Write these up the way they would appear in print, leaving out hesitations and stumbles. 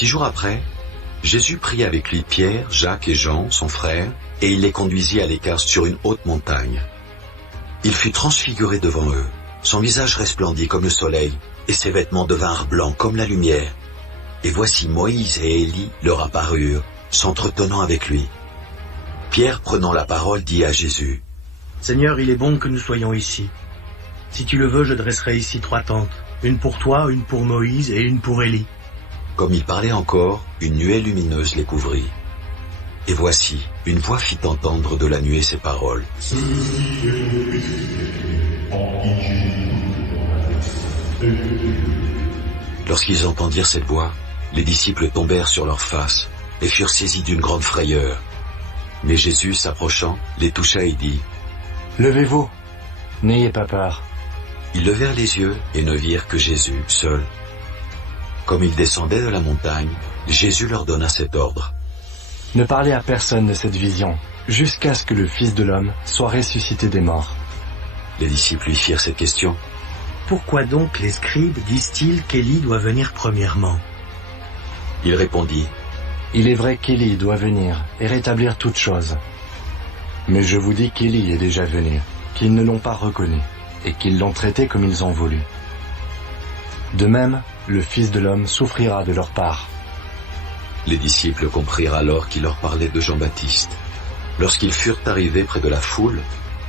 6 jours après, Jésus prit avec lui Pierre, Jacques et Jean, son frère, et il les conduisit à l'écart sur une haute montagne. Il fut transfiguré devant eux. Son visage resplendit comme le soleil, et ses vêtements devinrent blancs comme la lumière. Et voici Moïse et Élie leur apparurent, s'entretenant avec lui. Pierre, prenant la parole, dit à Jésus: « Seigneur, il est bon que nous soyons ici. Si tu le veux, je dresserai ici 3 tentes, une pour toi, une pour Moïse et une pour Élie. » Comme il parlait encore, une nuée lumineuse les couvrit. Et voici, une voix fit entendre de la nuée ces paroles. Lorsqu'ils entendirent cette voix, les disciples tombèrent sur leurs faces et furent saisis d'une grande frayeur. Mais Jésus, s'approchant, les toucha et dit: « Levez-vous, n'ayez pas peur. » Ils levèrent les yeux et ne virent que Jésus, seul. Comme ils descendaient de la montagne, Jésus leur donna cet ordre: « Ne parlez à personne de cette vision, jusqu'à ce que le Fils de l'homme soit ressuscité des morts. » Les disciples lui firent cette question: « Pourquoi donc les scribes disent-ils qu'Élie doit venir premièrement ?» Il répondit: « Il est vrai qu'Élie doit venir et rétablir toutes choses. Mais je vous dis qu'Élie est déjà venu, qu'ils ne l'ont pas reconnu, et qu'ils l'ont traité comme ils ont voulu. De même, le Fils de l'homme souffrira de leur part. » Les disciples comprirent alors qu'il leur parlait de Jean-Baptiste. Lorsqu'ils furent arrivés près de la foule,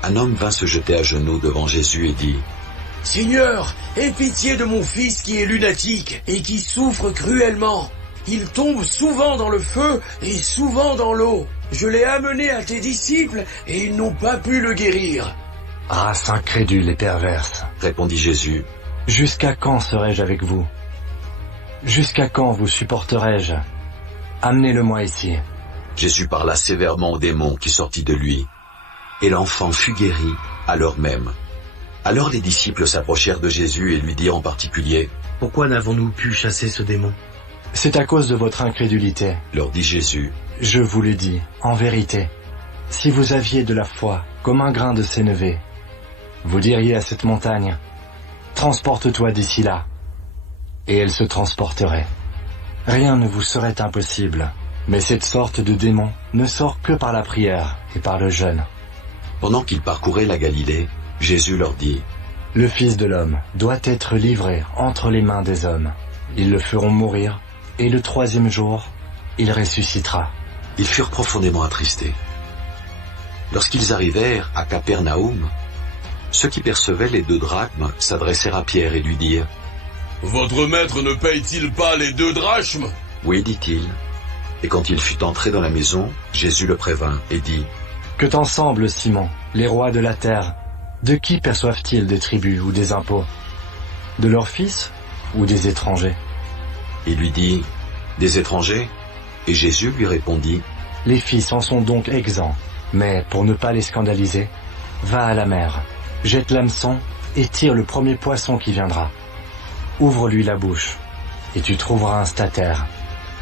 un homme vint se jeter à genoux devant Jésus et dit: « Seigneur, aie pitié de mon fils qui est lunatique et qui souffre cruellement. Il tombe souvent dans le feu et souvent dans l'eau. Je l'ai amené à tes disciples et ils n'ont pas pu le guérir. » « Race incrédule et perverse, répondit Jésus, jusqu'à quand serai-je avec vous? Jusqu'à quand vous supporterai-je? Amenez-le-moi ici. » Jésus parla sévèrement au démon qui sortit de lui, et l'enfant fut guéri à l'heure même. Alors les disciples s'approchèrent de Jésus et lui dirent en particulier: « Pourquoi n'avons-nous pu chasser ce démon ?» « C'est à cause de votre incrédulité, leur dit Jésus. Je vous le dis, en vérité, si vous aviez de la foi comme un grain de sénévé, vous diriez à cette montagne: transporte-toi d'ici là, et elle se transporterait. Rien ne vous serait impossible, mais cette sorte de démon ne sort que par la prière et par le jeûne. » Pendant qu'ils parcouraient la Galilée, Jésus leur dit: « Le Fils de l'homme doit être livré entre les mains des hommes. Ils le feront mourir, et le 3e jour, il ressuscitera. » Ils furent profondément attristés. Lorsqu'ils arrivèrent à Capernaum, ceux qui percevaient les 2 drachmes s'adressèrent à Pierre et lui dirent: « Votre maître ne paye-t-il pas les 2 drachmes ?» Oui, dit-il. Et quand il fut entré dans la maison, Jésus le prévint et dit: « Que t'en semble, Simon, les rois de la terre, de qui perçoivent-ils des tributs ou des impôts? De leurs fils ou des étrangers? » Il lui dit: « Des étrangers ?» Et Jésus lui répondit: « Les fils en sont donc exempts, mais pour ne pas les scandaliser, va à la mer, jette l'hameçon et tire le premier poisson qui viendra. Ouvre-lui la bouche, et tu trouveras un statère.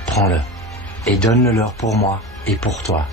Prends-le, et donne-le-leur pour moi et pour toi.